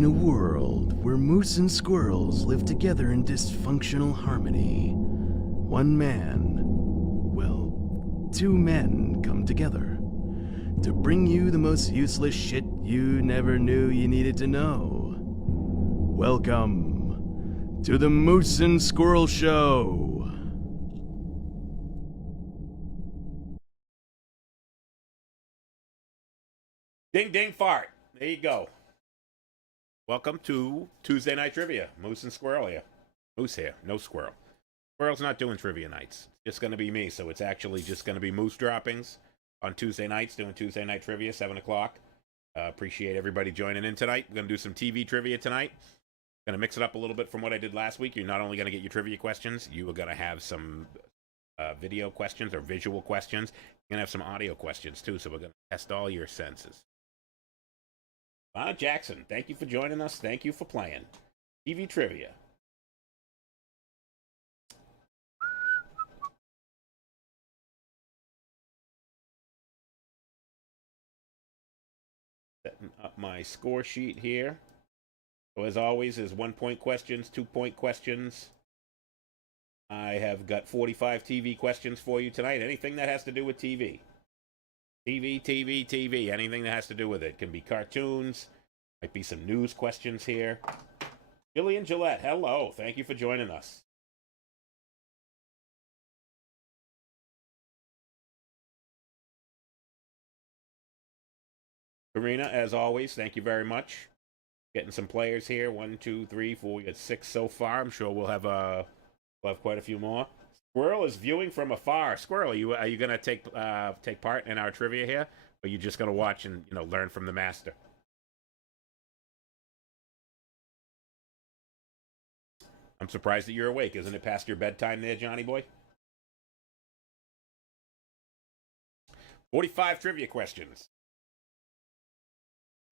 Imagine a world where moose and squirrels live together in dysfunctional harmony. One man, well, two men come together to bring you the most useless shit you never knew you needed to know. Welcome to the Moose and Squirrel Show. Ding, ding, fart. There you go. Welcome to Tuesday Night Trivia. Moose and Squirrel here. Moose here, no Squirrel. Squirrel's not doing trivia nights. It's just going to be me, so it's actually just going to be Moose droppings on Tuesday nights, doing Tuesday Night Trivia, 7 o'clock. Appreciate everybody joining in tonight. We're going to do some TV trivia tonight. Going to mix it up a little bit from what I did last week. You're not only going to get your trivia questions, you are going to have some video questions or visual questions. You're going to have some audio questions, too, so we're going to test all your senses. Jackson, thank you for joining us. Thank you for playing TV Trivia. Setting up my score sheet here. So as always, there's 1-point questions, 2-point questions. I have got 45 TV questions for you tonight. Anything that has to do with TV. TV. Anything that has to do with it. Can be cartoons. Might be some news questions here. Jillian Gillette, hello. Thank you for joining us. Karina, as always, thank you very much. Getting some players here. 1, 2, 3, 4. We got 6 so far. I'm sure we'll have quite a few more. Squirrel is viewing from afar. Squirrel, are you gonna take part in our trivia here, or are you just gonna watch and learn from the master? I'm surprised that you're awake. Isn't it past your bedtime there, Johnny boy? 45 trivia questions.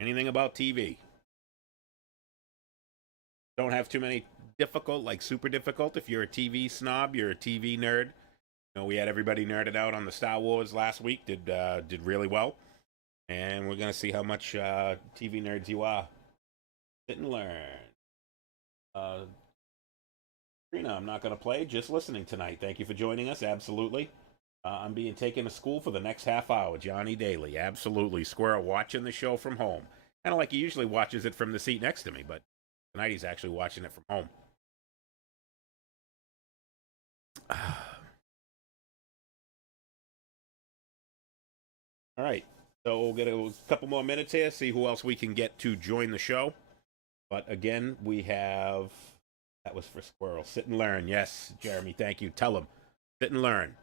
Anything about TV? Don't have too many difficult, like super difficult. If you're a TV snob, you're a TV nerd. We had everybody nerded out on the Star Wars last week. Did really well, and we're gonna see how much TV nerds you are. Sit and learn. Trina, I'm not gonna play. Just listening tonight. Thank you for joining us. Absolutely. I'm being taken to school for the next half hour. Johnny Daly. Absolutely. Squirrel watching the show from home. Kind of like he usually watches it from the seat next to me, but tonight he's actually watching it from home. All right, so we'll get a couple more minutes here, see who else we can get to join the show. But again, we have... That was for Squirrel. Sit and learn. Yes, Jeremy, thank you. Tell him. Sit and learn.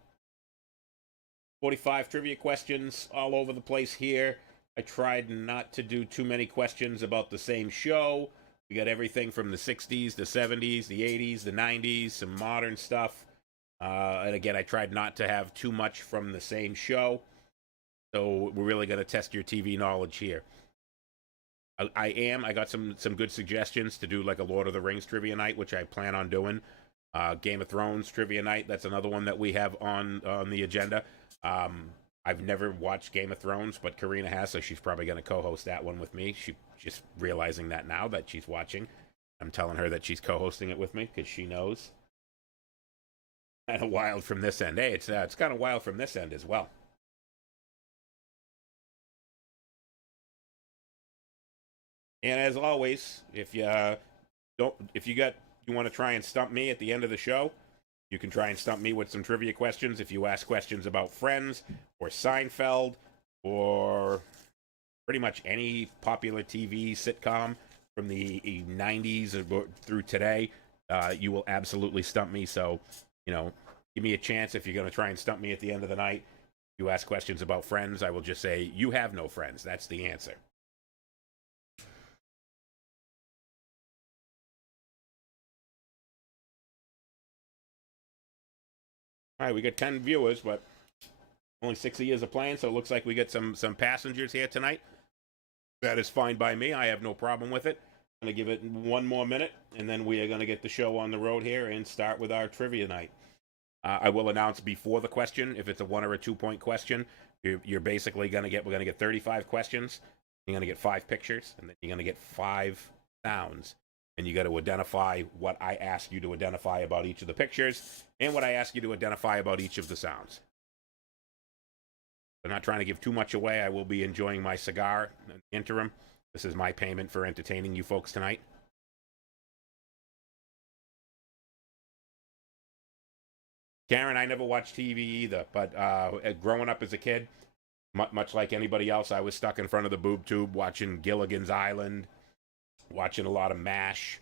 45 trivia questions all over the place here. I tried not to do too many questions about the same show. We got everything from the 60s, the 70s, the 80s, the 90s, some modern stuff. And again, I tried not to have too much from the same show. So we're really going to test your TV knowledge here. I got some good suggestions to do like a Lord of the Rings trivia night, which I plan on doing. Game of Thrones trivia night, that's another one that we have on the agenda. I've never watched Game of Thrones, but Karina has, so she's probably going to co-host that one with me. She's just realizing that now that she's watching. I'm telling her that she's co-hosting it with me because she knows. Kind of wild from this end. Hey, it's kind of wild from this end as well. And as always, if you want to try and stump me at the end of the show, you can try and stump me with some trivia questions. If you ask questions about Friends or Seinfeld or pretty much any popular TV sitcom from the 90s through today, you will absolutely stump me. So, give me a chance if you're going to try and stump me at the end of the night. If you ask questions about Friends, I will just say, you have no friends. That's the answer. All right, we got 10 viewers, but only 60 years of playing, so it looks like we get some passengers here tonight. That is fine by me. I have no problem with it. I'm going to give it one more minute, and then we are going to get the show on the road here and start with our trivia night. I will announce before the question if it's a 1 or a 2-point question. You're basically going to get, we're going to get 35 questions. You're going to get 5 pictures, and then you're going to get 5 sounds. And you got to identify what I ask you to identify about each of the pictures and what I ask you to identify about each of the sounds. I'm not trying to give too much away. I will be enjoying my cigar in the interim. This is my payment for entertaining you folks tonight. Karen, I never watched TV either, but growing up as a kid, much like anybody else, I was stuck in front of the boob tube watching Gilligan's Island, watching a lot of MASH,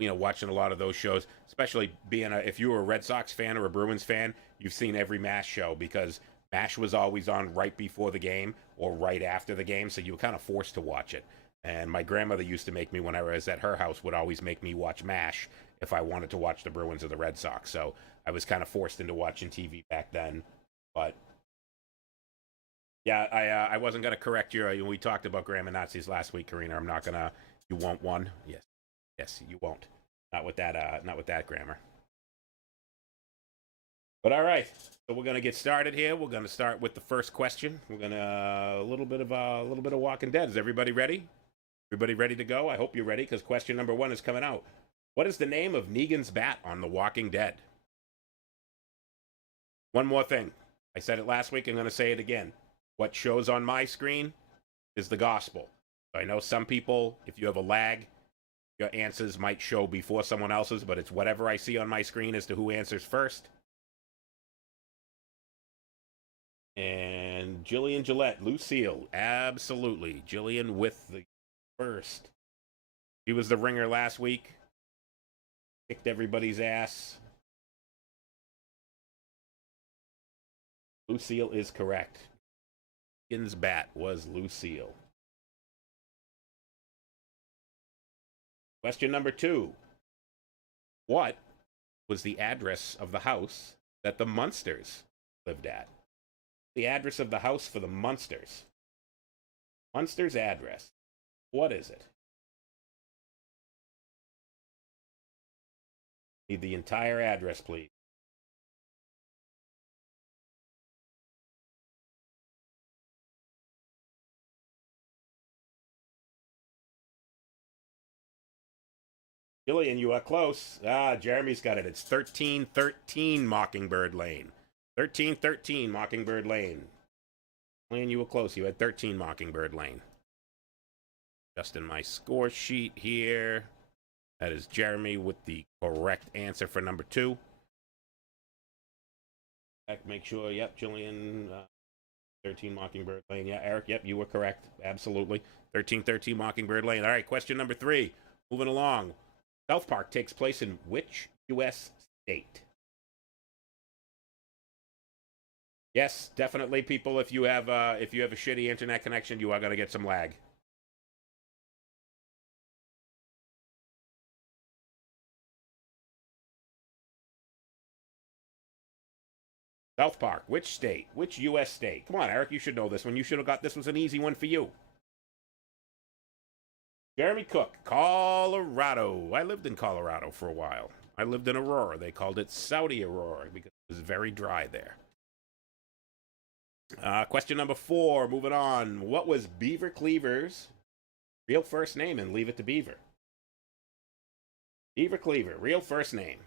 watching a lot of those shows, especially if you were a Red Sox fan or a Bruins fan, you've seen every MASH show because MASH was always on right before the game or right after the game, so you were kind of forced to watch it. And my grandmother used to make me, when I was at her house, would always make me watch MASH if I wanted to watch the Bruins or the Red Sox. So I was kind of forced into watching TV back then. But yeah, I wasn't going to correct you. We talked about grammar Nazis last week, Karina. I'm not going to. You won't one? Yes, you won't. Not with that grammar. But all right, so we're gonna get started here. We're gonna start with the first question. We're gonna a little bit of Walking Dead. Is everybody ready? Everybody ready to go? I hope you're ready because question number 1 is coming out. What is the name of Negan's bat on The Walking Dead? One more thing. I said it last week. I'm gonna say it again. What shows on my screen is the gospel. So I know some people, if you have a lag, your answers might show before someone else's, but it's whatever I see on my screen as to who answers first. And Jillian Gillette, Lucille, absolutely. Jillian with the first. She was the ringer last week. Kicked everybody's ass. Lucille is correct. Negan's bat was Lucille. Question number 2. What was the address of the house that the Munsters lived at? The address of the house for the Munsters. Munsters' address. What is it? Need the entire address, please. Gillian, you are close. Jeremy's got it. It's 1313 Mockingbird Lane. 1313 Mockingbird Lane. Gillian, you were close. You had 13 Mockingbird Lane. Just in my score sheet here. That is Jeremy with the correct answer for number 2. Make sure, yep, Jillian, 13 Mockingbird Lane. Yeah, Eric, yep, you were correct. Absolutely. 1313 Mockingbird Lane. All right, question number 3. Moving along. South Park takes place in which U.S. state? Yes, definitely, people. If you have a shitty internet connection, you are going to get some lag. South Park, which state? Which U.S. state? Come on, Eric, you should know this one. You should have got this was an easy one for you. Jeremy Cook, Colorado. I lived in Colorado for a while. I lived in Aurora. They called it Saudi Aurora because it was very dry there. Question number 4, moving on. What was Beaver Cleaver's real first name in Leave It to Beaver? Beaver Cleaver, real first name.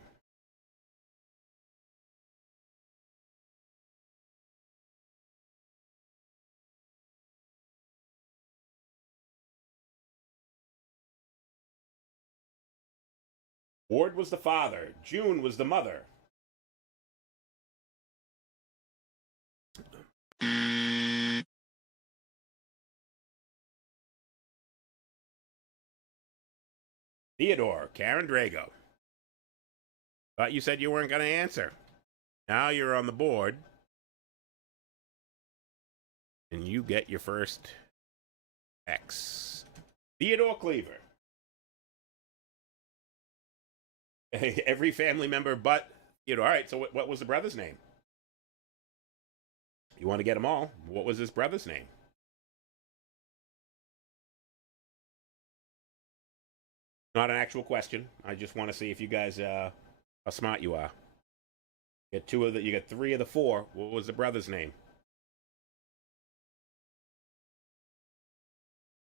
Ward was the father. June was the mother. Theodore, Karen Drago. Thought you said you weren't going to answer. Now you're on the board. And you get your first X. Theodore Cleaver. Every family member but Theodore. All right, so what was the brother's name? You want to get them all. What was his brother's name? Not an actual question. I just want to see if you guys how smart you are. You get 3 of the 4. What was the brother's name?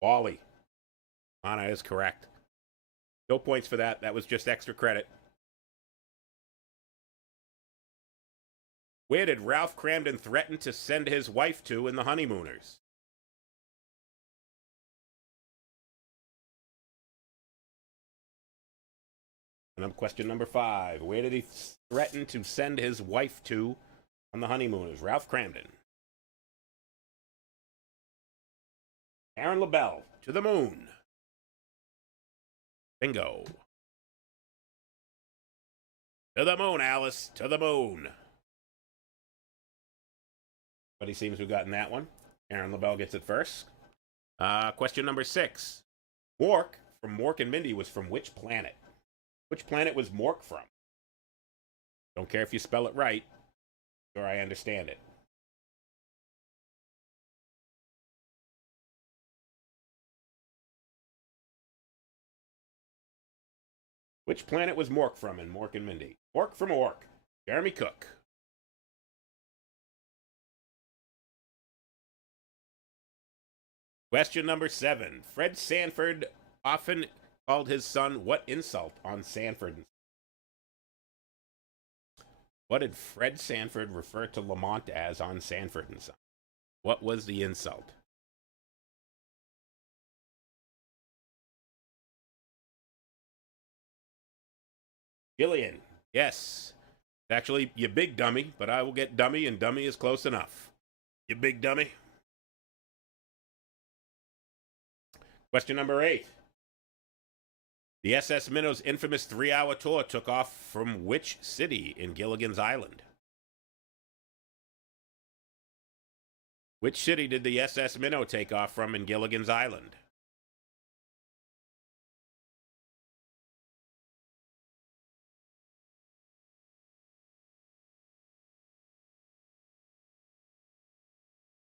Wally. Anna is correct. No points for that. That was just extra credit. Where did Ralph Cramden threaten to send his wife to in The Honeymooners? And question number 5. Where did he threaten to send his wife to on The Honeymooners? Ralph Cramden. Aaron LaBelle, to the moon. Bingo. To the moon, Alice. To the moon. But he seems to have gotten that one. Aaron LaBelle gets it first. Question number 6. Mork from Mork and Mindy was from which planet? Which planet was Mork from? Don't care if you spell it right. Sure, I understand it. Which planet was Mork from in Mork and Mindy? Mork from Ork. Jeremy Cook. Question number 7. Fred Sanford often called his son what insult on Sanford? What did Fred Sanford refer to Lamont as on Sanford and Son? What was the insult? Gillian. Yes. Actually, you big dummy, but I will get dummy, and dummy is close enough. You big dummy. Question number 8. The SS Minnow's infamous 3-hour tour took off from which city in Gilligan's Island? Which city did the SS Minnow take off from in Gilligan's Island?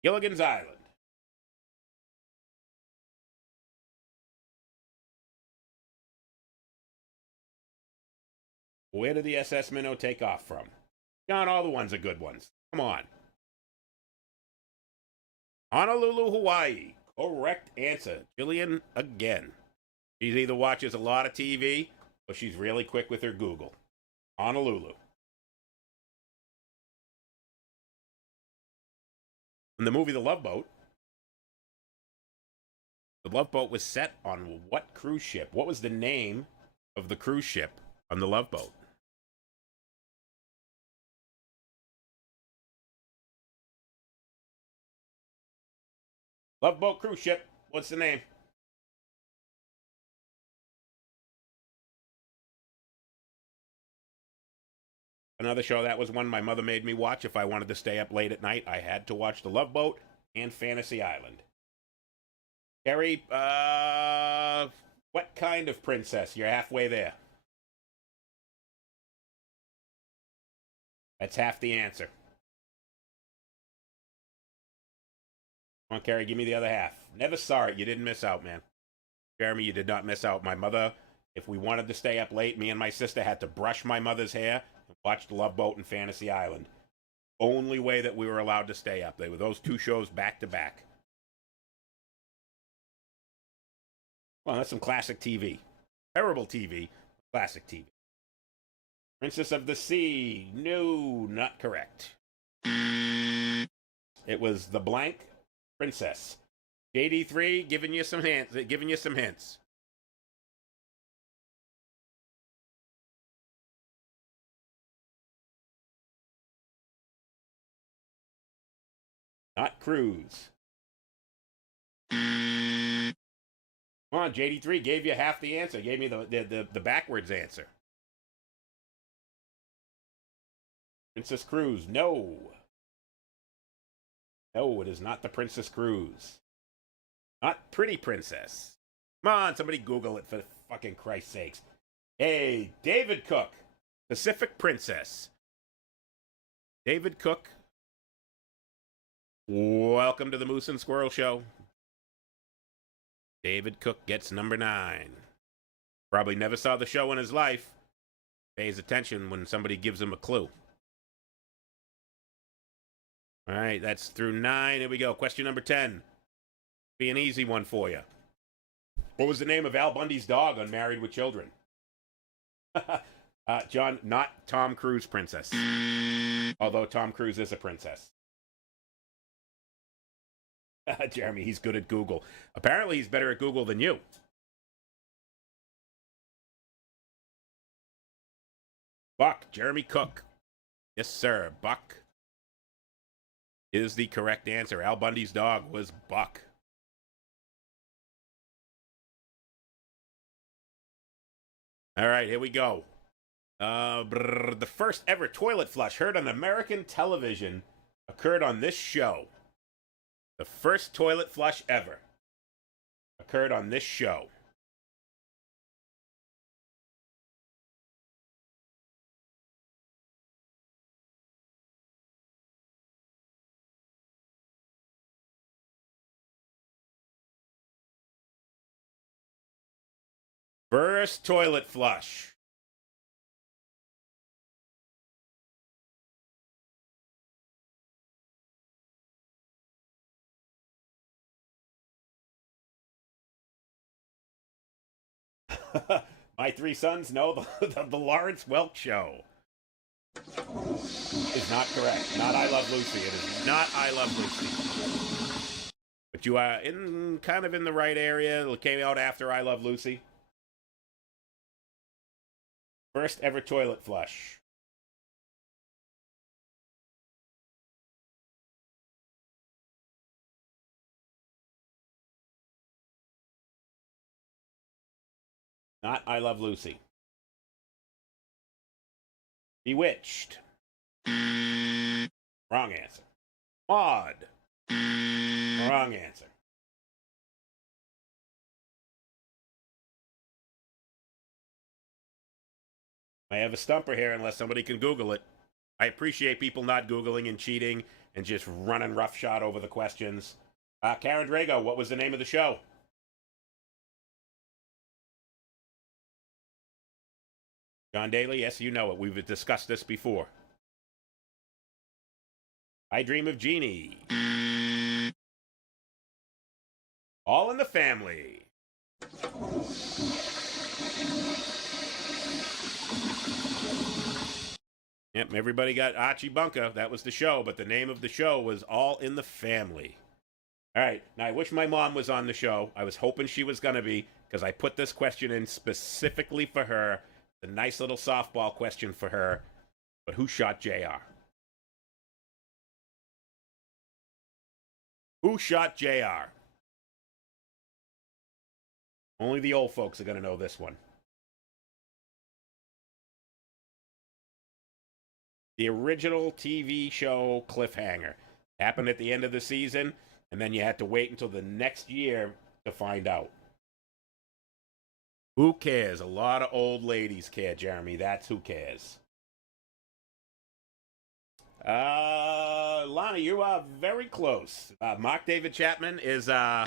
Gilligan's Island. Where did the SS Minnow take off from? John, all the ones are good ones. Come on. Honolulu, Hawaii. Correct answer. Jillian again. She either watches a lot of TV or she's really quick with her Google. Honolulu. In the movie The Love Boat, the Love Boat was set on what cruise ship? What was the name of the cruise ship on the Love Boat? Love Boat cruise ship. What's the name? Another show that was one my mother made me watch if I wanted to stay up late at night. I had to watch The Love Boat and Fantasy Island. Carrie, what kind of princess? You're halfway there. That's half the answer. Come on, Carrie, give me the other half. Never saw it. You didn't miss out, man. Jeremy, you did not miss out. My mother, if we wanted to stay up late, me and my sister had to brush my mother's hair and watch The Love Boat and Fantasy Island. Only way that we were allowed to stay up. They were those two shows back to back. Well, that's some classic TV. Terrible TV, classic TV. Princess of the Sea. No, not correct. It was the blank princess. JD3 giving you some hints. Not cruise. Come on, JD3 gave you half the answer. Gave me the backwards answer. Princess Cruise. No. No, it is not the Princess Cruise. Not Pretty Princess. Come on, somebody Google it for fucking Christ's sakes. Hey, David Cook. Pacific Princess. David Cook. Welcome to the Moose and Squirrel Show. David Cook gets number 9. Probably never saw the show in his life. Pays attention when somebody gives him a clue. All right, that's through 9. Here we go. Question number 10. Be an easy one for you. What was the name of Al Bundy's dog on Married with Children? John, not Tom Cruise princess. Although Tom Cruise is a princess. Jeremy, he's good at Google. Apparently, he's better at Google than you. Buck, Jeremy Cook. Yes, sir. Buck is the correct answer. Al Bundy's dog was Buck. All right, here we go. The first ever toilet flush heard on American television occurred on this show. The first toilet flush ever occurred on this show. First toilet flush. My three sons know the Lawrence Welk Show. Is not correct. Not I Love Lucy. It is not I Love Lucy. But you are kind of in the right area. It came out after I Love Lucy. First ever toilet flush. Not I Love Lucy. Bewitched. Wrong answer. Maud. Wrong answer. I have a stumper here unless somebody can Google it. I appreciate people not Googling and cheating and just running roughshod over the questions. Karen Drago, what was the name of the show? John Daly, yes, you know it. We've discussed this before. I Dream of Jeannie. All in the Family. Yep, everybody got Archie Bunker. That was the show, but the name of the show was All in the Family. All right, now I wish my mom was on the show. I was hoping she was going to be, because I put this question in specifically for her. A nice little softball question for her. But who shot JR? Who shot JR? Only the old folks are going to know this one. The original TV show cliffhanger happened at the end of the season, and then you had to wait until the next year to find out. Who cares? A lot of old ladies care, Jeremy. That's who cares. Lana, you are very close. Mark David Chapman is not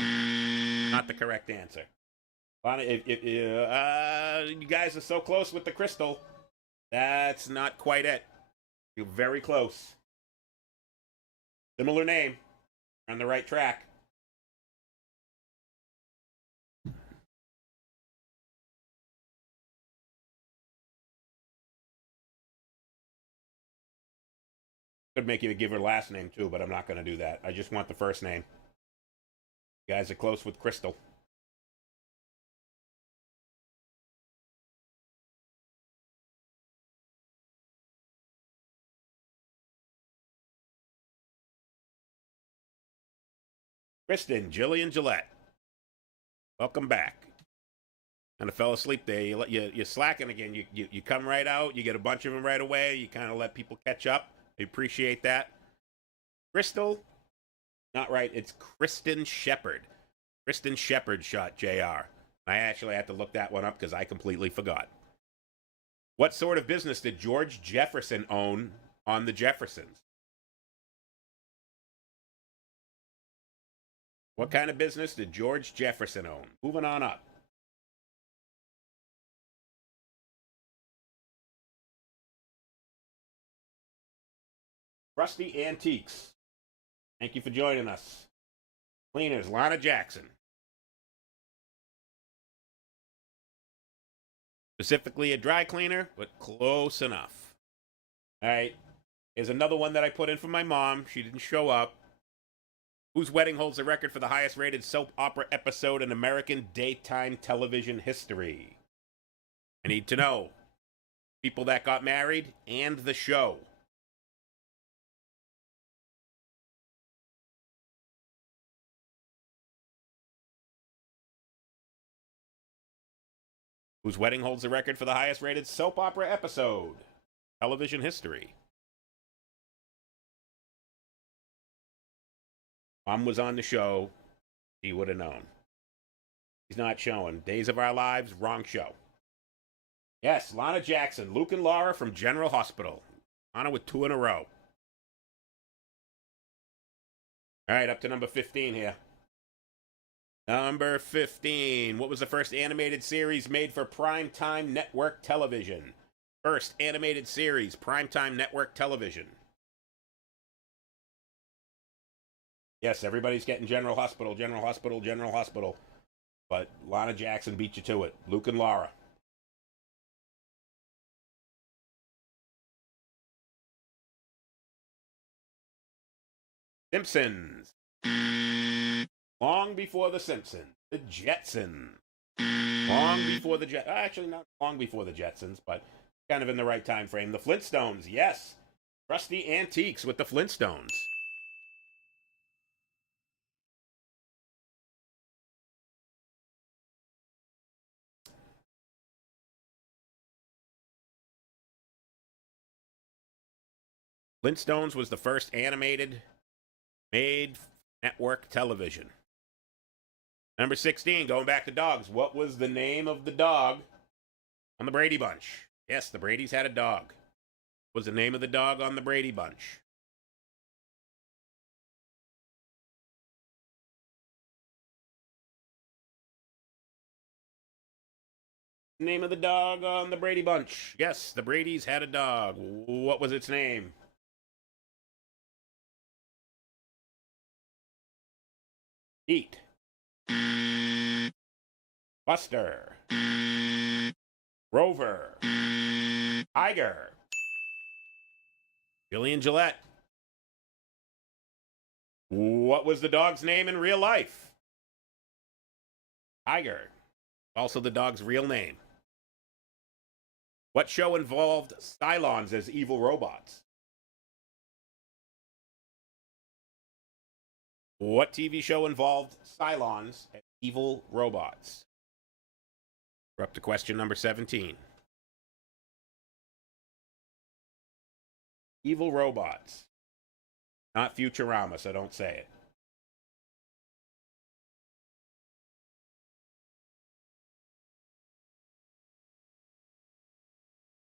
the correct answer. Lana, if you guys are so close with the crystal, that's not quite it. You're very close. Similar name. On the right track. Could make you give her last name too, but I'm not going to do that. I just want the first name. You guys are close with Crystal. Kristen, Jillian Gillette. Welcome back. Kind of fell asleep there. You're slacking again. You come right out. You get a bunch of them right away. You kind of let people catch up. I appreciate that. Crystal, not right. It's Kristen Shepard. Kristen Shepard shot JR. I actually had to look that one up because I completely forgot. What sort of business did George Jefferson own on the Jeffersons? What kind of business did George Jefferson own? Moving on up. Rusty Antiques. Thank you for joining us. Cleaners, Lana Jackson. Specifically a dry cleaner, but close enough. All right. Here's another one that I put in for my mom. She didn't show up. Whose wedding holds the record for the highest rated soap opera episode in American daytime television history? I need to know. People that got married and the show. Whose wedding holds the record for the highest rated soap opera episode? Television history. Mom was on the show. He would have known. He's not showing. Days of Our Lives, wrong show. Yes, Lana Jackson, Luke and Laura from General Hospital. Lana with 2 in a row. All right, up to number 15 here. Number 15. What was the first animated series made for primetime network television? First animated series, primetime network television. Yes, everybody's getting General Hospital, General Hospital, General Hospital. But Lana Jackson beat you to it. Luke and Laura. Simpsons. Long before the Simpsons. The Jetsons. Long before the Jetsons. Actually, not long before the Jetsons, but kind of in the right time frame. The Flintstones, yes. Rusty Antiques with the Flintstones. Flintstones was the first animated made network television. Number 16, going back to dogs. What was the name of the dog on the Brady Bunch? Yes, the Bradys had a dog. What was the name of the dog on the Brady Bunch? Name of the dog on the Brady Bunch. Yes, the Bradys had a dog. What was its name? Eat. Buster. Rover. Tiger. Billy and Gillette. What was the dog's name in real life? Tiger. Also the dog's real name. What show involved Cylons as evil robots? What TV show involved Cylons as evil robots? We're up to question number 17. Evil robots. Not Futurama, so don't say it.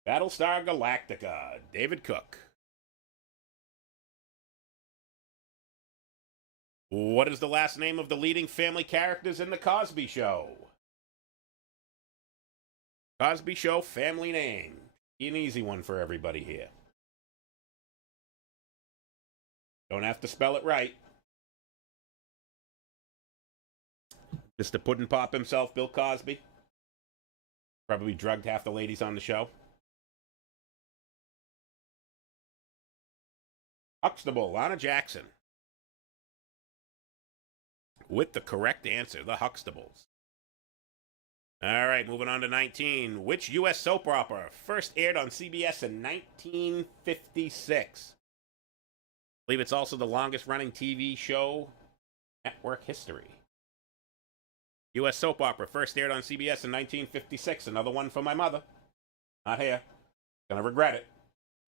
Battlestar Galactica. David Cook. What is the last name of the leading family characters in The Cosby Show? Cosby Show family name. An easy one for everybody here. Don't have to spell it right. Mr. Puddin' Pop himself, Bill Cosby. Probably drugged half the ladies on the show. Huxtable, Lana Jackson. With the correct answer, the Huxtables. All right, moving on to 19. Which U.S. soap opera first aired on CBS in 1956? I believe it's also the longest running TV show network history. U.S. soap opera first aired on CBS in 1956. Another one for my mother. Not here. Gonna regret it.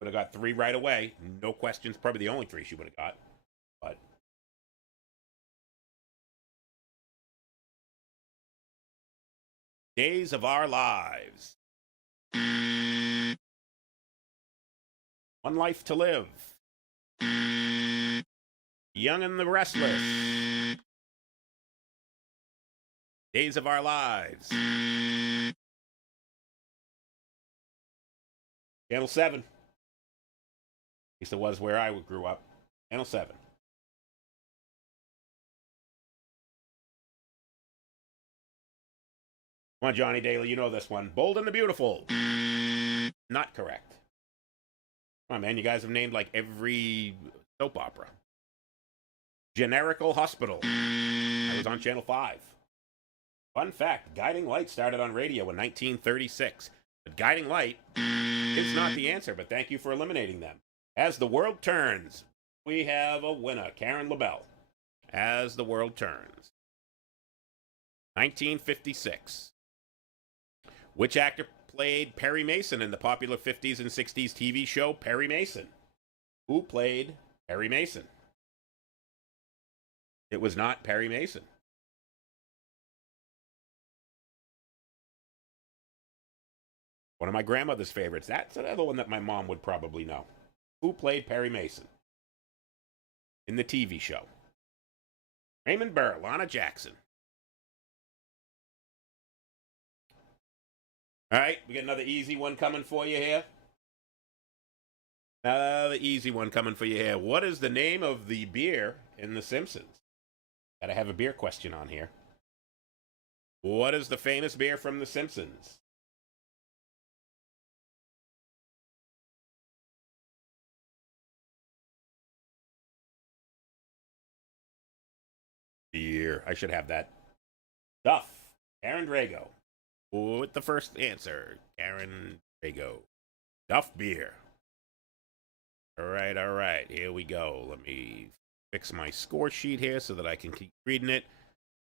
Would have got 3 right away. No questions. Probably the only 3 she would have got. But Days of Our Lives. One Life to Live. Young and the Restless. Days of Our Lives. Channel 7. At least it was where I grew up. Channel 7. Come on, Johnny Daly, you know this one. Bold and the Beautiful. Not correct. Come on, man, you guys have named like every soap opera. Generical Hospital. I was on Channel 5. Fun fact, Guiding Light started on radio in 1936. But Guiding Light is not the answer, but thank you for eliminating them. As the World Turns, we have a winner, Karen LaBelle. As the World Turns. 1956. Which actor played Perry Mason in the popular 50s and 60s TV show Perry Mason? Who played Perry Mason? It was not Perry Mason. One of my grandmother's favorites. That's another one that my mom would probably know. Who played Perry Mason in the TV show? Raymond Burr, Lana Jackson. All right, we got another easy one coming for you here. Another easy one coming for you here. What is the name of the beer in The Simpsons? Gotta have a beer question on here. What is the famous beer from The Simpsons? Beer. I should have that. Duff. Karen Drago. With the first answer. Karen Drago. Duff beer. All right. Here we go. Let me fix my score sheet here so that I can keep reading it.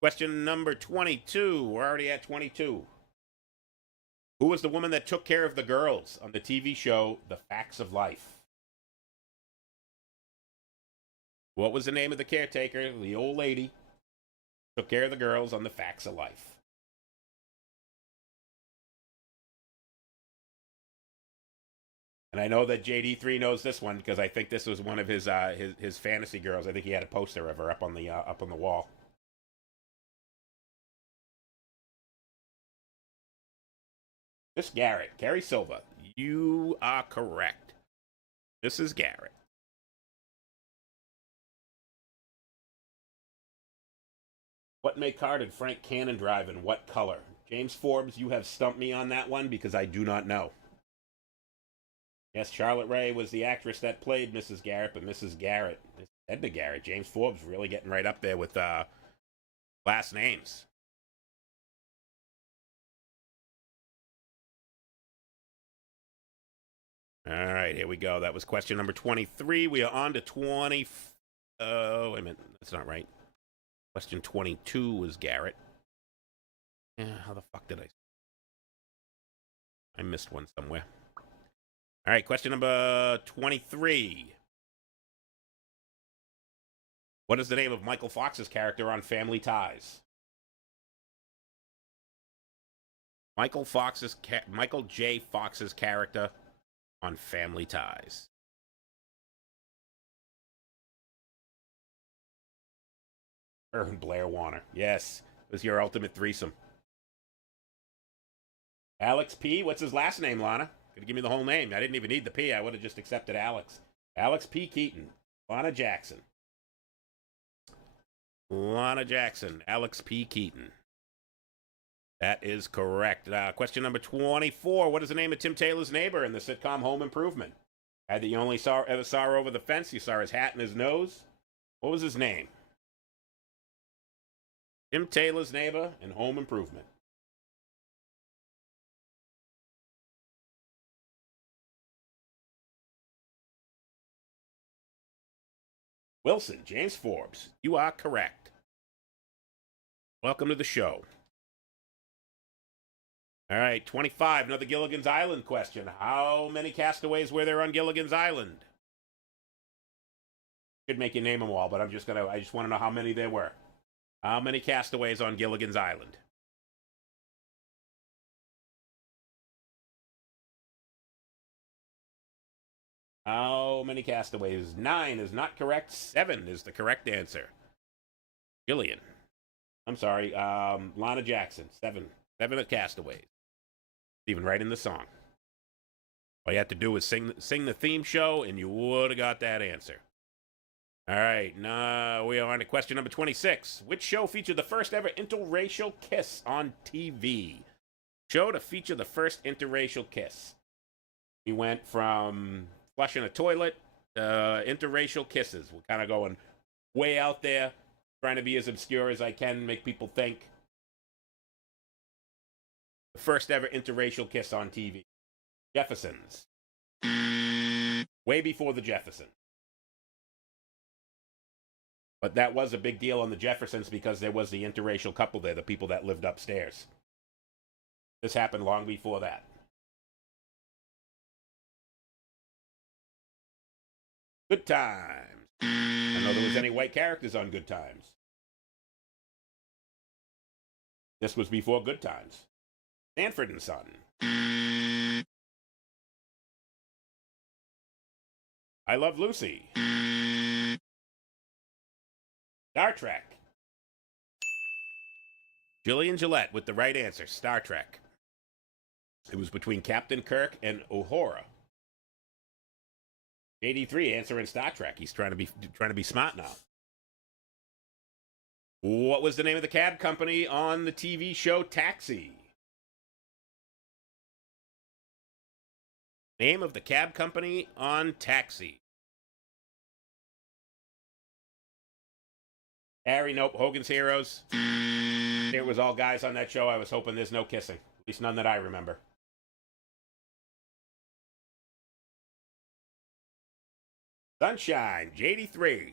Question number 22. We're already at 22. Who was the woman that took care of the girls on the TV show The Facts of Life? What was the name of the caretaker, the old lady, took care of the girls on The Facts of Life? And I know that JD3 knows this one because I think this was one of his fantasy girls. I think he had a poster of her up on the wall. Miss Garrett, Carrie Silva, you are correct. This is Garrett. What make car did Frank Cannon drive and what color? James Forbes, you have stumped me on that one because I do not know. Yes, Charlotte Rae was the actress that played Mrs. Garrett, but Mrs. Garrett, Edna Garrett, James Forbes really getting right up there with last names. All right, here we go. That was question number 23. We are on to 20. Oh, wait a minute. That's not right. Question 22 was Garrett. Yeah, how the fuck did I missed one somewhere. All right, question number 23. What is the name of Michael Fox's character on Family Ties? Michael J. Fox's character on Family Ties. Blair Warner. Yes, it was your ultimate threesome. Alex P. What's his last name, Lana? Could give me the whole name. I didn't even need the P. I would have just accepted Alex. Alex P. Keaton. Lana Jackson. Lana Jackson. Alex P. Keaton. That is correct. Question number 24. What is the name of Tim Taylor's neighbor in the sitcom Home Improvement? That you only ever saw her over the fence. You saw his hat and his nose. What was his name? Tim Taylor's neighbor in Home Improvement. Wilson, James Forbes. You are correct. Welcome to the show. All right, 25, another Gilligan's Island question. How many castaways were there on Gilligan's Island? Should make you name them all, but I just want to know how many there were. How many castaways on Gilligan's Island? How many castaways? 9 is not correct. 7 is the correct answer. Gillian. I'm sorry, Lana Jackson. 7 castaways. Even right in the song. All you have to do is sing the theme show, and you would have got that answer. All right, now we are on to question number 26. Which show featured the first ever interracial kiss on TV? Show to feature the first interracial kiss. We went from flushing a toilet to interracial kisses. We're kind of going way out there, trying to be as obscure as I can, make people think. The first ever interracial kiss on TV. Jeffersons. Way before the Jeffersons. But that was a big deal on the Jeffersons because there was the interracial couple there, the people that lived upstairs. This happened long before that. Good Times. I don't know there was any white characters on Good Times. This was before Good Times. Sanford and Son. I Love Lucy. Star Trek. Jillian Gillette with the right answer. Star Trek. It was between Captain Kirk and Uhura. 83 answering Star Trek. He's trying to be smart now. What was the name of the cab company on the TV show Taxi? Name of the cab company on Taxi. Harry, nope. Hogan's Heroes. It was all guys on that show. I was hoping there's no kissing. At least none that I remember. Sunshine, J83.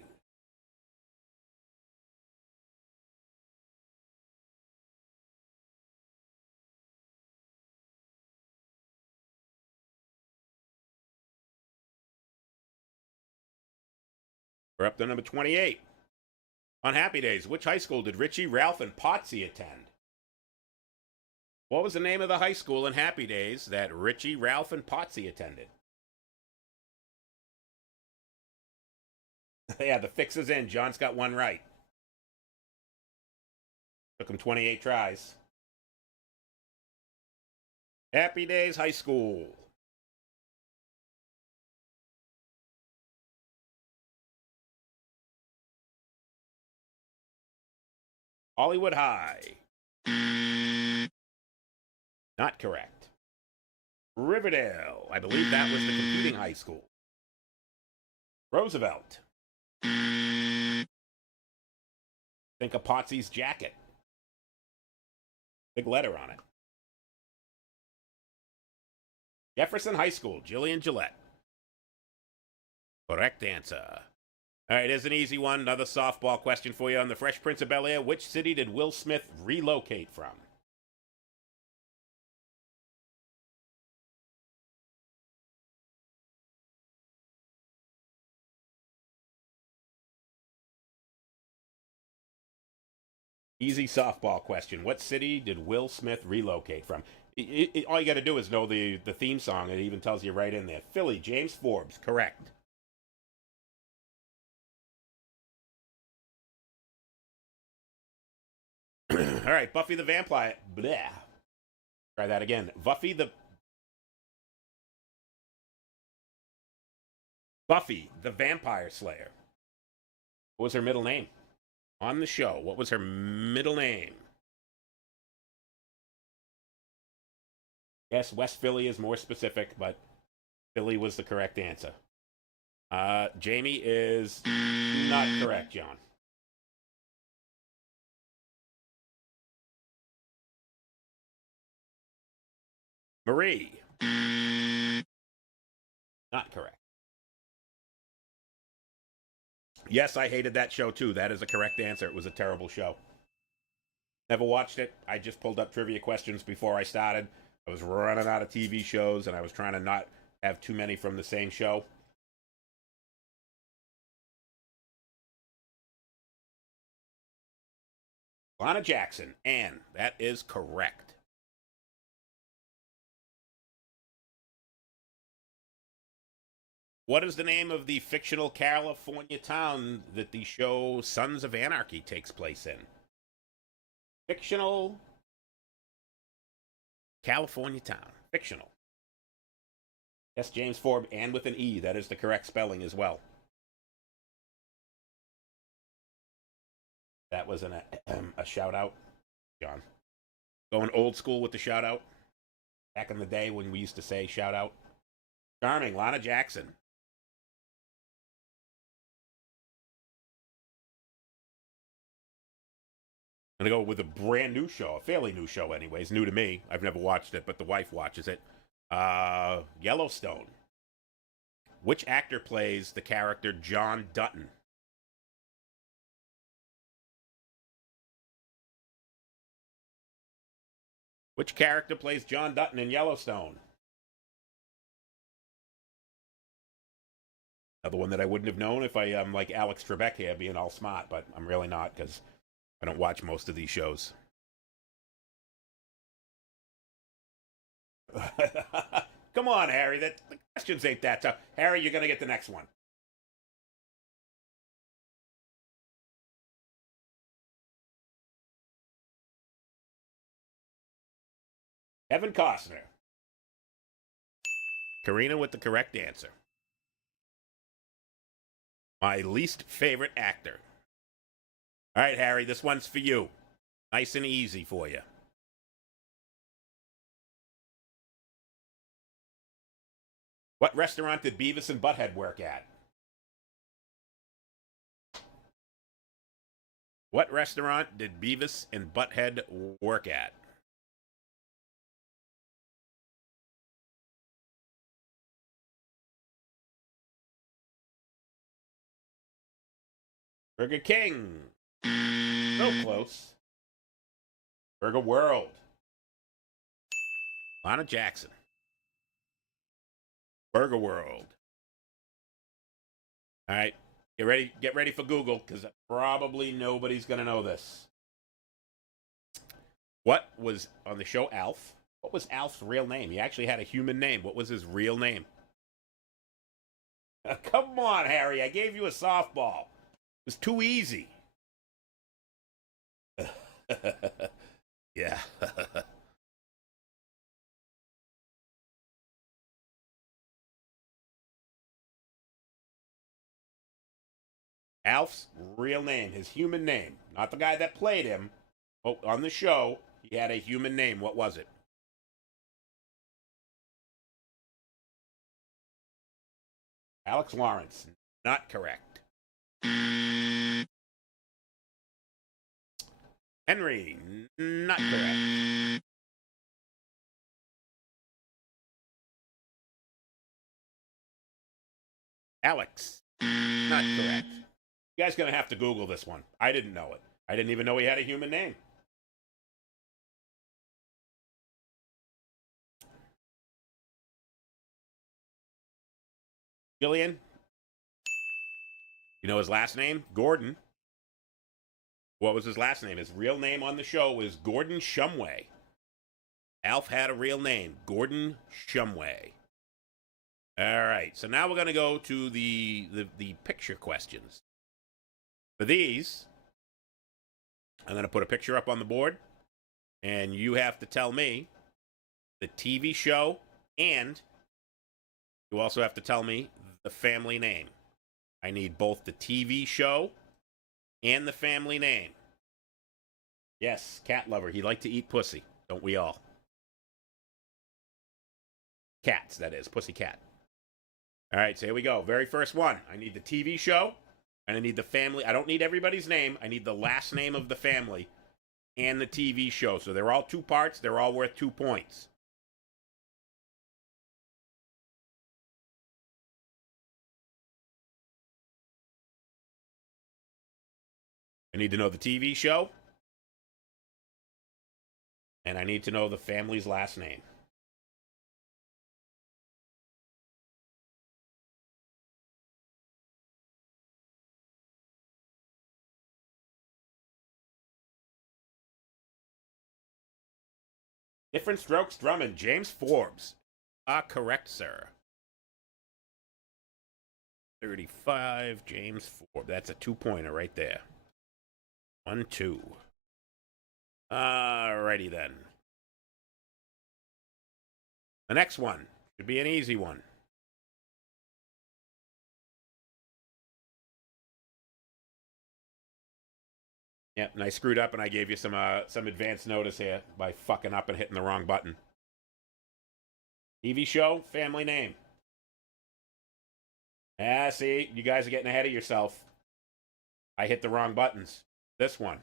We're up to number 28. On Happy Days, which high school did Richie, Ralph, and Potsy attend? What was the name of the high school in Happy Days that Richie, Ralph, and Potsy attended? Yeah, the fix is in. John's got one right. Took him 28 tries. Happy Days High School. Hollywood High. Not correct. Riverdale. I believe that was the computing high school. Roosevelt. Think of Potsy's jacket. Big letter on it. Jefferson High School. Jillian Gillette. Correct answer. All right, here's an easy one. Another softball question for you on The Fresh Prince of Bel-Air. Which city did Will Smith relocate from? Easy softball question. What city did Will Smith relocate from? All you got to do is know the theme song. It even tells you right in there. Philly, James Forbes. Correct. All right, Buffy the Vampire. Blah. Try that again. Buffy the Vampire Slayer. What was her middle name? On the show, what was her middle name? Yes, West Philly is more specific, but Philly was the correct answer. Jamie is not correct, John. Marie. Not correct. Yes, I hated that show too. That is a correct answer. It was a terrible show. Never watched it. I just pulled up trivia questions before I started. I was running out of TV shows, and I was trying to not have too many from the same show. Lana Jackson, Anne. That is correct. What is the name of the fictional California town that the show Sons of Anarchy takes place in? Fictional California town. Fictional. Yes, James Forbes, and with an E. That is the correct spelling as well. That was a shout out, John. Going old school with the shout out. Back in the day when we used to say shout out. Charming, Lana Jackson. I'm going to go with a brand new show, a fairly new show, anyways. New to me. I've never watched it, but the wife watches it. Yellowstone. Which actor plays the character John Dutton? Which character plays John Dutton in Yellowstone? Another one that I wouldn't have known if I am like Alex Trebek here, being all smart, but I'm really not because I don't watch most of these shows. Come on, Harry. The questions ain't that tough. Harry, you're going to get the next one. Evan Costner. Karina with the correct answer. My least favorite actor. All right, Harry, this one's for you. Nice and easy for you. What restaurant did Beavis and Butthead work at? What restaurant did Beavis and Butthead work at? Burger King. So close. Burger World. Lana Jackson. Burger World. All right. Get ready for Google, because probably nobody's going to know this. What was on the show Alf? What was Alf's real name? He actually had a human name. What was his real name? Come on, Harry. I gave you a softball. It was too easy. Yeah. Alf's real name, his human name, not the guy that played him. Oh, on the show, he had a human name. What was it? Alex Lawrence. Not correct. Henry. Not correct. Alex. Not correct. You guys gonna have to Google this one. I didn't know it. I didn't even know he had a human name. Gillian. You know his last name? Gordon. What was his last name? His real name on the show is Gordon Shumway. Alf had a real name, Gordon Shumway. All right, so now we're going to go to the picture questions. For these, I'm going to put a picture up on the board, and you have to tell me the TV show, and you also have to tell me the family name. I need both the TV show and the family name. Yes, cat lover. He liked to eat pussy. Don't we all? Cats, that is. Pussy cat. All right, so here we go. Very first one. I need the TV show, and I need the family. I don't need everybody's name. I need the last name of the family and the TV show. So they're all 2 parts. They're all worth 2 points. I need to know the TV show, and I need to know the family's last name. Different strokes drumming. James Forbes. Correct, sir. 35, James Forbes. That's a 2-pointer right there. 1, 2. Alrighty then. The next one should be an easy one. Yep, and I screwed up and I gave you some advance notice here by fucking up and hitting the wrong button. TV show, family name. Ah, see, you guys are getting ahead of yourself. I hit the wrong buttons. This one.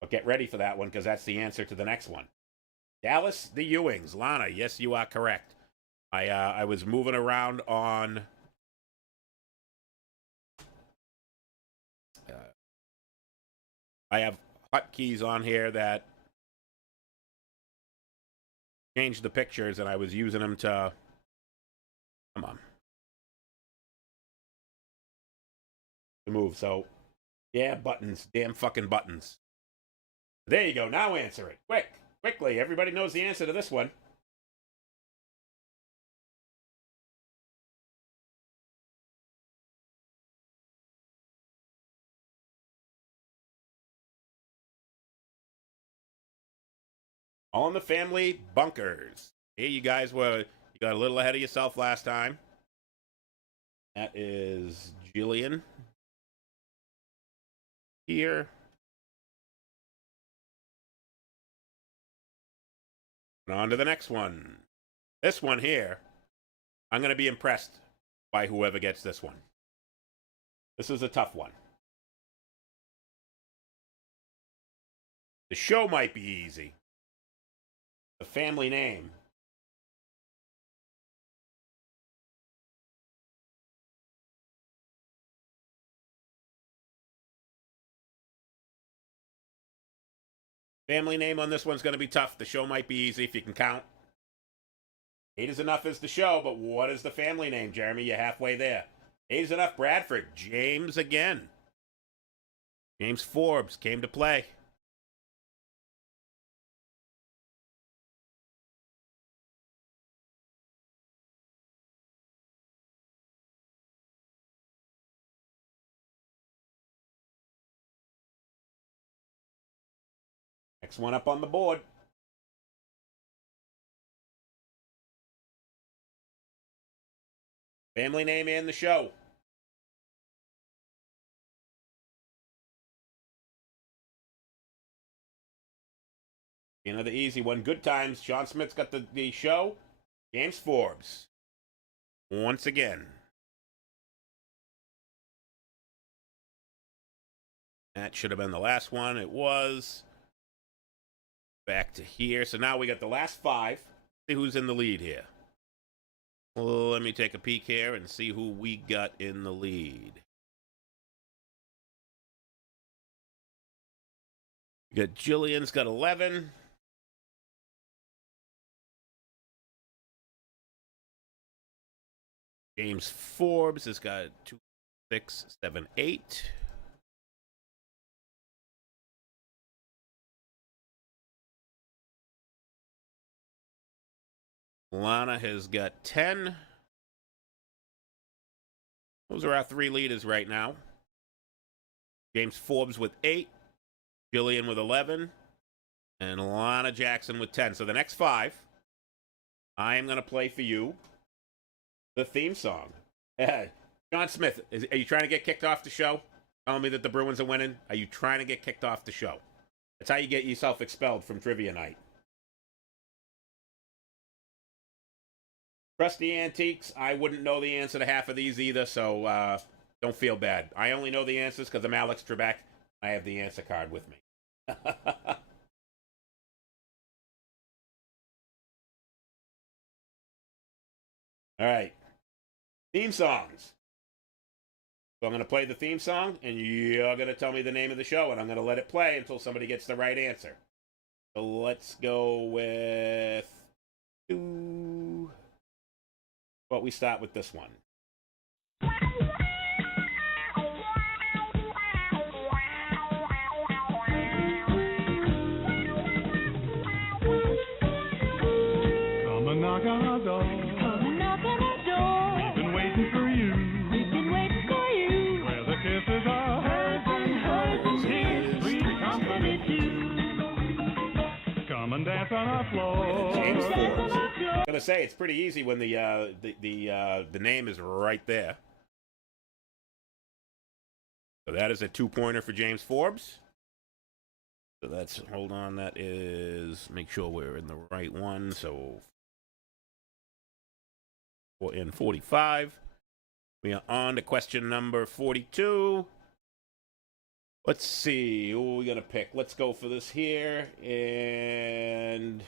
But get ready for that one because that's the answer to the next one. Dallas, the Ewings. Lana, yes, you are correct. I was moving around on I have hotkeys on here that change the pictures, and I was using them to come on to move. So yeah, buttons, damn fucking buttons. There you go. Now answer it quickly. Everybody knows the answer to this one. All in the Family Bunkers. Hey, you guys you got a little ahead of yourself last time. That is Jillian here. And on to the next one. This one here, I'm going to be impressed by whoever gets this one. This is a tough one. The show might be easy. The family name. Family name on this one's going to be tough. The show might be easy if you can count. 8 is enough is the show, but what is the family name, Jeremy? You're halfway there. 8 is enough, Bradford. James again. James Forbes came to play. Next one up on the board. Family name and the show. Another easy one. Good Times. Sean Smith's got the show. James Forbes. Once again. That should have been the last one. It was. Back to here. So now we got the last 5. See who's in the lead here. Well, let me take a peek here and see who we got in the lead. We got Jillian's got 11. James Forbes has got 2, 6, 7, 8. Lana has got 10. Those are our 3 leaders right now. James Forbes with 8. Jillian with 11. And Lana Jackson with 10. So the next 5, I am going to play for you the theme song. John Smith, are you trying to get kicked off the show? Telling me that the Bruins are winning? Are you trying to get kicked off the show? That's how you get yourself expelled from trivia night. Trusty Antiques, I wouldn't know the answer to half of these either, so don't feel bad. I only know the answers because I'm Alex Trebek. I have the answer card with me. All right. Theme songs. So I'm going to play the theme song, and you're going to tell me the name of the show, and I'm going to let it play until somebody gets the right answer. So let's go with... But we start with this one. Come and knock on our door. Come and knock on our door. We've been waiting for you. We've been waiting for you. Where the kisses are hers and his sweet company too. Come and dance on our floor. James Forbes. I'm gonna say it's pretty easy when the name is right there. So that is a 2-pointer for James Forbes. So that's, hold on, that is, make sure we're in the right one. So we're in 45. We are on to question number 42. Let's see, who are we going to pick? Let's go for this here. And,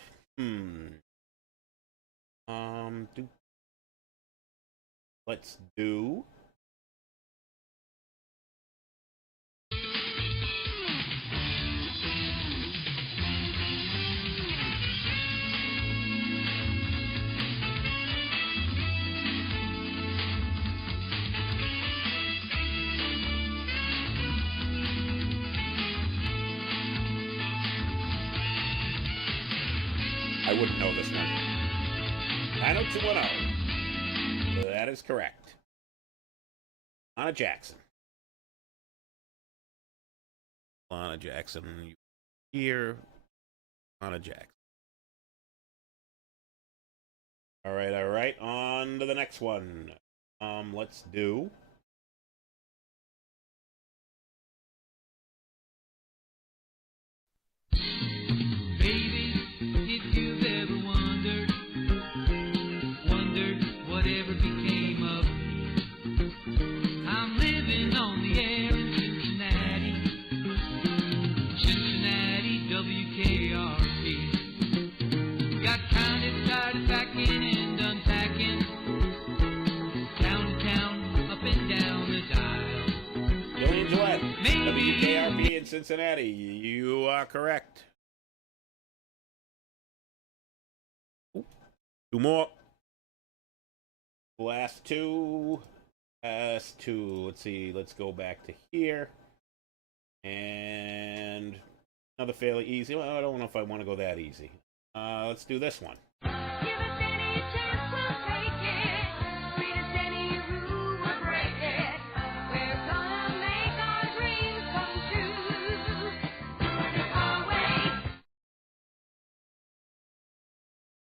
let's do... I wouldn't know this one. 90210. That is correct. Lana Jackson. Lana Jackson. Here. Lana Jackson. All right, all right. On to the next one. Let's do... Baby, if you've ever wondered whatever became of me, I'm living on the air in Cincinnati, WKRP. Got kind of tired of packing and unpacking, town to town, up and down the dial. Jillian Gillette, WKRP in Cincinnati. You are correct. Two more. Last two. Let's see. Let's go back to here. And another fairly easy. Well, I don't know if I want to go that easy. Let's do this one. Give us any chance, we'll take it. Treat us any rule, we'll break it. We're gonna make our dreams come true. Doing it our way.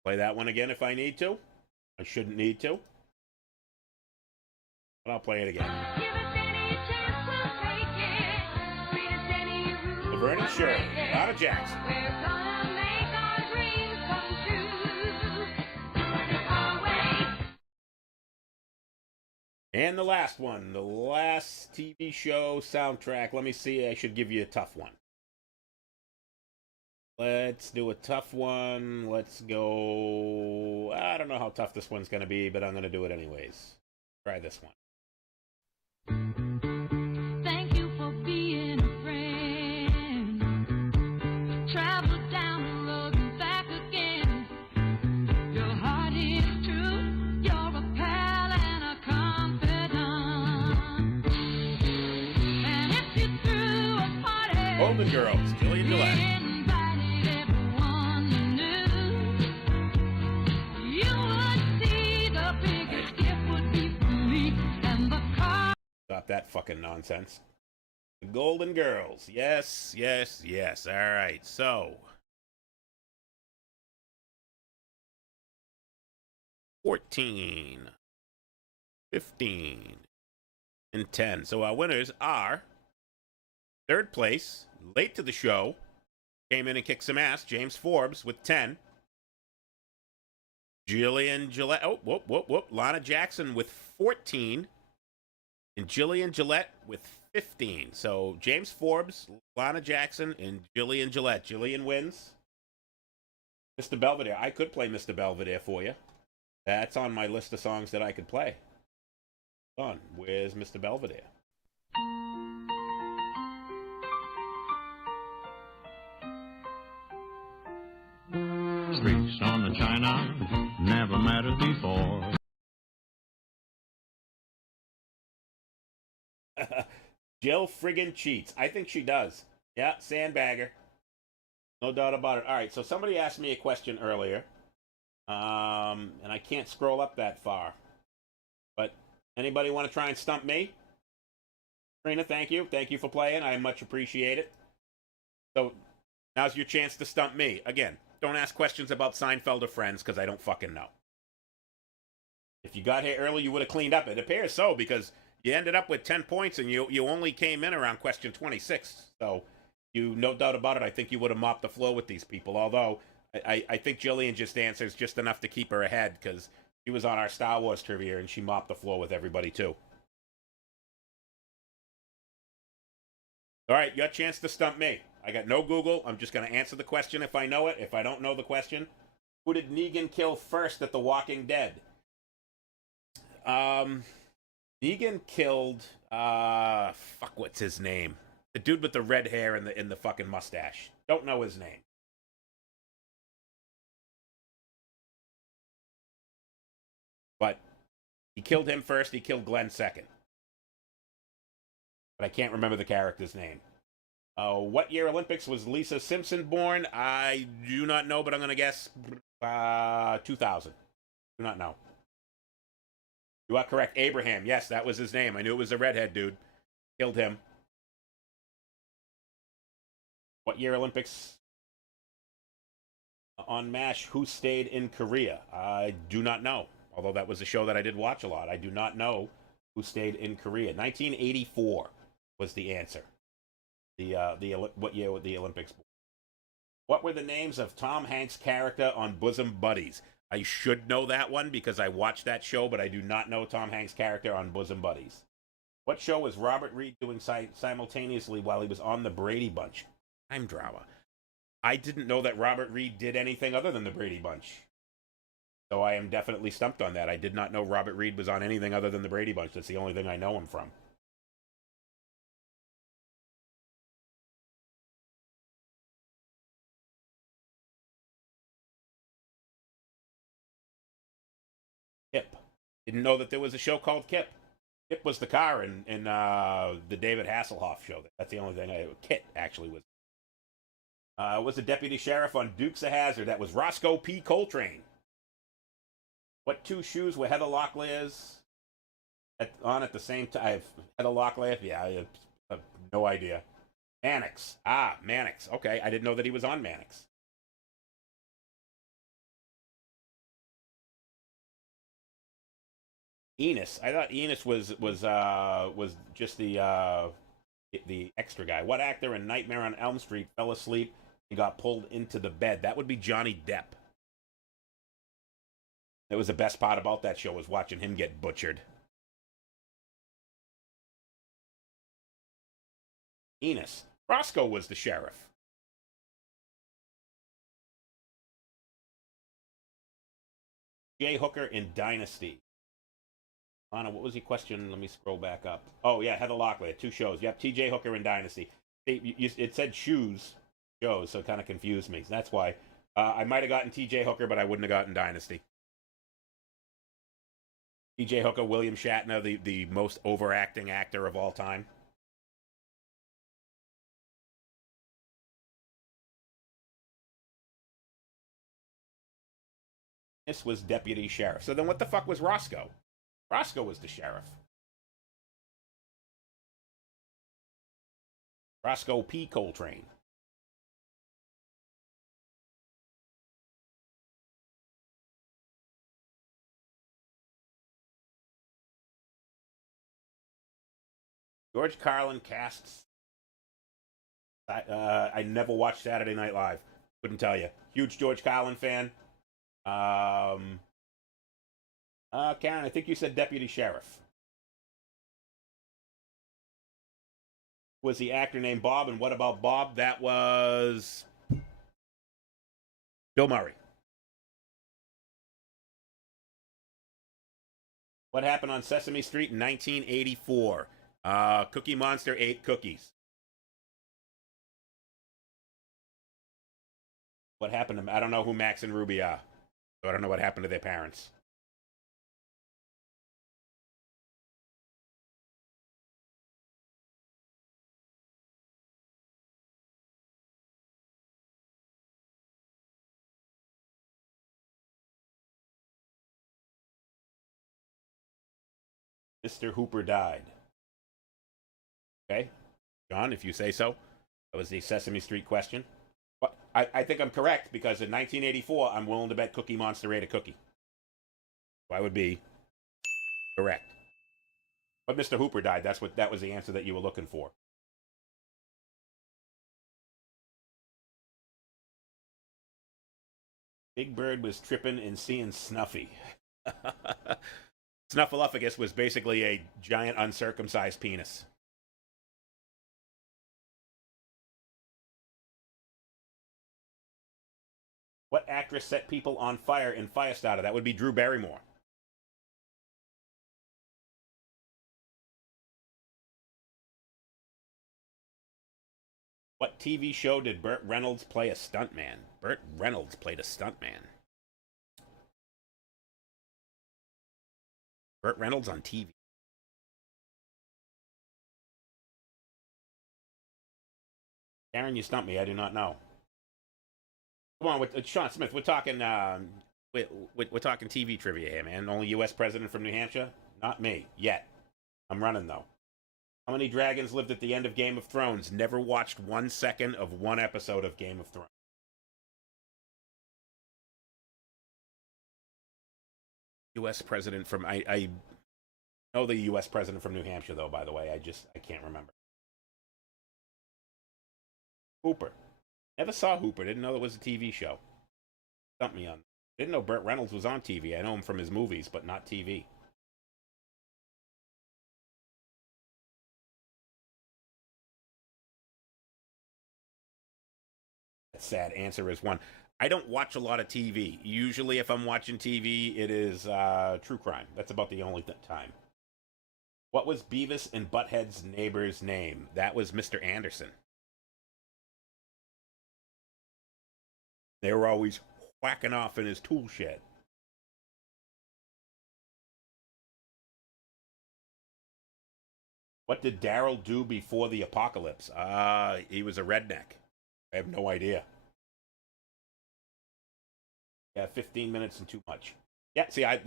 Play that one again if I need to. I shouldn't need to. But I'll play it again. Give us any chance, we'll take it. Treat us any rule, Laverne and Shirley, we'll break it. Lana Jackson. We're gonna make our dreams come true. Doing it our way. And the last one. The last TV show soundtrack. Let me see. I should give you a tough one. Let's do a tough one. Let's go... I don't know how tough this one's going to be, but I'm going to do it anyways. Try this one. Thank you for being a friend. Travel down the road and back again. Your heart is true. You're a pal and a confidant. And if you threw a party, Golden Girls, Jillian Gillette. invited everyone you knew, you would see the biggest gift would be from me and the car. Stop that fucking nonsense. The Golden Girls. Yes, yes, yes. All right, so... 14, 15, and 10. So our winners are... Third place, late to the show, came in and kicked some ass, James Forbes with 10. Jillian Gillette... Oh, whoop. Lana Jackson with 14. And Jillian Gillette with 15. So James Forbes, Lana Jackson, and Jillian Gillette. Jillian wins. Mr. Belvedere. I could play Mr. Belvedere for you. That's on my list of songs that I could play. Hold on. Where's Mr. Belvedere? Streaks on the china, never mattered before. Jill friggin' cheats. I think she does. Yeah, sandbagger. No doubt about it. All right, so somebody asked me a question earlier. And I can't scroll up that far. But anybody want to try and stump me? Trina, thank you. Thank you for playing. I much appreciate it. So now's your chance to stump me. Again, don't ask questions about Seinfeld or Friends because I don't fucking know. If you got here early, you would have cleaned up. It appears so because you ended up with 10 points and you only came in around question 26. So You, no doubt about it, I think you would have mopped the floor with these people. Although, I think Jillian just answers just enough to keep her ahead, because she was on our Star Wars trivia, and she mopped the floor with everybody, too. All right, your chance to stump me. I got no Google. I'm just going to answer the question if I know it. If I don't know the question, who did Negan kill first at The Walking Dead? Negan killed, fuck, what's his name? The dude with the red hair and the fucking mustache. Don't know his name. But he killed him first. He killed Glenn second. But I can't remember the character's name. What year Olympics was Lisa Simpson born? I do not know, but I'm going to guess 2000. Do not know. You are correct. Abraham. Yes, that was his name. I knew it was a redhead dude. Killed him. What year Olympics on MASH? Who stayed in Korea? I do not know. Although that was a show that I did watch a lot. I do not know who stayed in Korea. 1984 was the answer. What year were the Olympics? What were the names of Tom Hanks' character on Bosom Buddies? I should know that one because I watched that show, but I do not know Tom Hanks' character on Bosom Buddies. What show was Robert Reed doing simultaneously while he was on the Brady Bunch? Time drama. I didn't know that Robert Reed did anything other than the Brady Bunch. So I am definitely stumped on that. I did not know Robert Reed was on anything other than the Brady Bunch. That's the only thing I know him from. Kip. Didn't know that there was a show called Kip. Kip was the car in the David Hasselhoff show. That's the only thing I... Kit, actually, was a deputy sheriff on Dukes of Hazzard. That was Roscoe P. Coltrane. What two shoes were Heather Locklear's on at the same time? Heather Locklear? Yeah, I have no idea. Mannix. Mannix. Okay, I didn't know that he was on Mannix. Enos. I thought Enos was just the extra guy. What actor in Nightmare on Elm Street fell asleep and got pulled into the bed? That would be Johnny Depp. That was the best part about that show, was watching him get butchered. Enos. Roscoe was the sheriff. Jay Hooker in Dynasty. Anna, what was your question? Let me scroll back up. Oh, yeah, Heather Locklear, 2 shows. Yep, TJ Hooker in Dynasty. It said shoes, so it kind of confused me. That's why. I might have gotten TJ Hooker, but I wouldn't have gotten Dynasty. TJ Hooker, William Shatner, the most overacting actor of all time. This was deputy sheriff. So then what the fuck was Roscoe? Roscoe was the sheriff. Roscoe P. Coltrane. George Carlin casts. I never watched Saturday Night Live. Couldn't tell you. Huge George Carlin fan. Karen, I think you said deputy sheriff. Was the actor named Bob? And what about Bob? That was Bill Murray. What happened on Sesame Street in 1984? Cookie Monster ate cookies. What happened to... I don't know who Max and Ruby are. So I don't know what happened to their parents. Mr. Hooper died. Okay. John, if you say so. That was the Sesame Street question. But I think I'm correct, because in 1984, I'm willing to bet Cookie Monster ate a cookie. So I would be correct. But Mr. Hooper died. That was the answer that you were looking for. Big Bird was tripping and seeing Snuffy. Snuffleupagus was basically a giant uncircumcised penis. What actress set people on fire in Firestarter? That would be Drew Barrymore. What TV show did Burt Reynolds play a stuntman? Burt Reynolds played a stuntman. Burt Reynolds on TV. Aaron, you stumped me. I do not know. Come on, with Sean Smith. We're talking. We're talking TV trivia here, man. Only U.S. president from New Hampshire. Not me yet. I'm running though. How many dragons lived at the end of Game of Thrones? Never watched 1 second of one episode of Game of Thrones. U.S. president from I know the U.S. president from New Hampshire though. By the way, I can't remember. Hooper. Never saw Hooper. Didn't know it was a TV show. Stumped me on. Didn't know Burt Reynolds was on TV. I know him from his movies, but not TV. That sad answer is one. I don't watch a lot of TV. Usually, if I'm watching TV, it is true crime. That's about the only time. What was Beavis and Butthead's neighbor's name? That was Mr. Anderson. They were always whacking off in his tool shed. What did Daryl do before the apocalypse? He was a redneck. I have no idea. Yeah, 15 minutes and too much. Yeah, see, I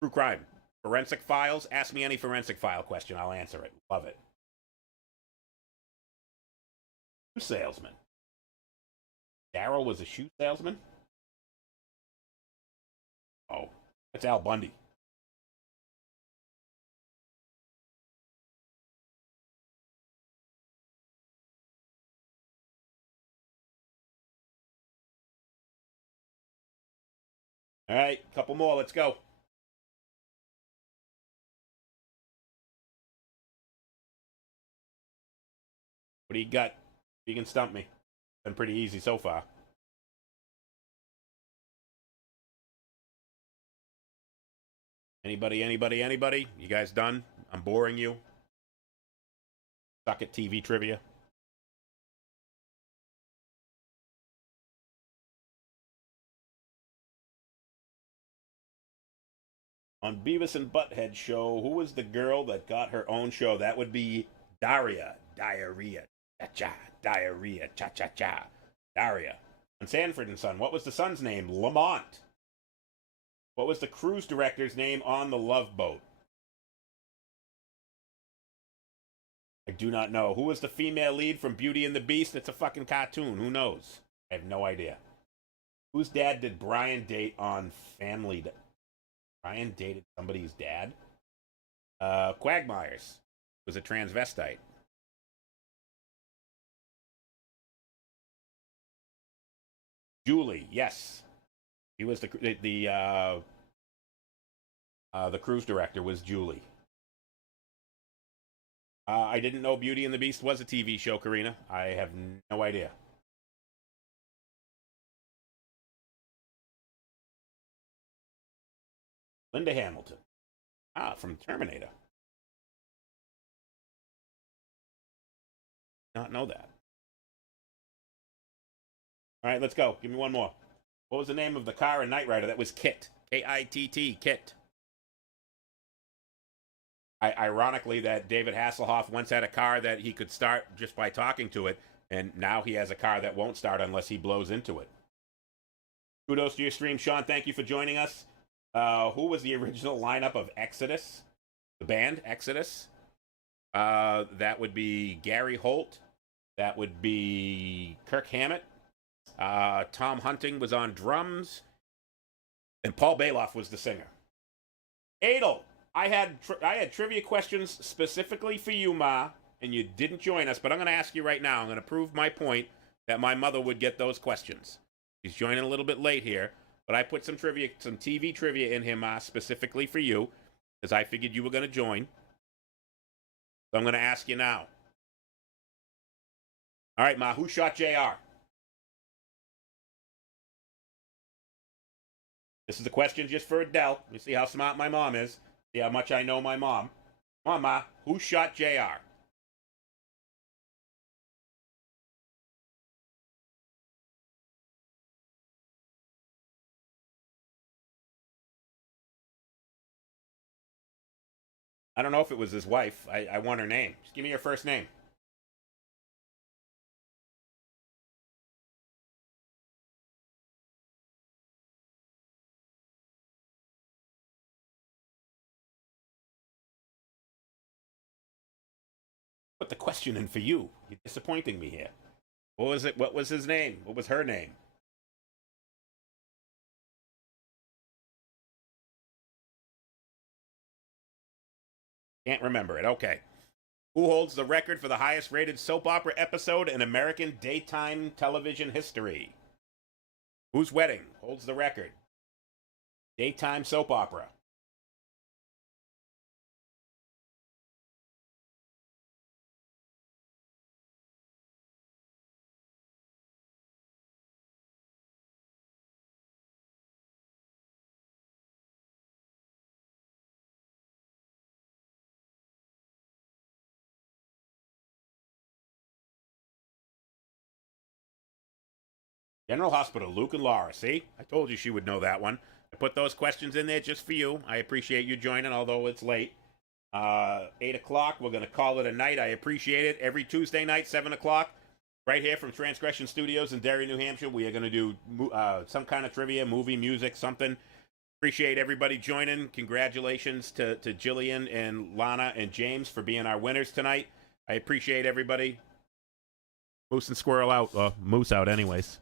true crime. Forensic files. Ask me any forensic file question. I'll answer it. Love it. Shoe salesman. Daryl was a shoe salesman? Oh, that's Al Bundy. All right, couple more. Let's go. What do you got? You can stump me. Been pretty easy so far. Anybody? You guys done? I'm boring you. Suck at TV trivia. On Beavis and Butthead show, who was the girl that got her own show? That would be Daria. Diarrhea. Cha-cha. Diarrhea. Cha-cha-cha. Daria. On Sanford and Son, what was the son's name? Lamont. What was the cruise director's name on the Love Boat? I do not know. Who was the female lead from Beauty and the Beast? It's a fucking cartoon. Who knows? I have no idea. Whose dad did Brian date on Family? Brian dated somebody's dad? Quagmires was a transvestite. Julie, yes. He was the cruise director was Julie. I didn't know Beauty and the Beast was a TV show, Karina. I have no idea. Linda Hamilton. From Terminator. Not know that. All right, let's go. Give me one more. What was the name of the car in Knight Rider? That was Kit. K-I-T-T, Kit. Ironically, that David Hasselhoff once had a car that he could start just by talking to it, and now he has a car that won't start unless he blows into it. Kudos to your stream, Sean. Thank you for joining us. Who was the original lineup of Exodus? The band, Exodus? That would be Gary Holt. That would be Kirk Hammett. Tom Hunting was on drums. And Paul Bailoff was the singer. Adel, I had trivia questions specifically for you, Ma, and you didn't join us, but I'm going to ask you right now. I'm going to prove my point that my mother would get those questions. He's joining a little bit late here, but I put some trivia, some TV trivia in here, Ma, specifically for you, because I figured you were going to join. So I'm going to ask you now. All right, Ma, who shot JR? This is a question just for Adele. Let me see how smart my mom is. See how much I know my mom. Come on, Ma. Who shot JR? I don't know if it was his wife. I want her name. Just give me your first name. Put the question in for you. You're disappointing me here. What was it? What was his name? What was her name? Can't remember it. Okay. Who holds the record for the highest rated soap opera episode in American daytime television history? Whose wedding holds the record? Daytime soap opera. General Hospital, Luke and Laura. See? I told you she would know that one. I put those questions in there just for you. I appreciate you joining, although it's late. 8 o'clock, we're going to call it a night. I appreciate it. Every Tuesday night, 7 o'clock, right here from Transgression Studios in Derry, New Hampshire, we are going to do some kind of trivia, movie, music, something. Appreciate everybody joining. Congratulations to Jillian and Lana and James for being our winners tonight. I appreciate everybody. Moose and Squirrel out. Moose out anyways.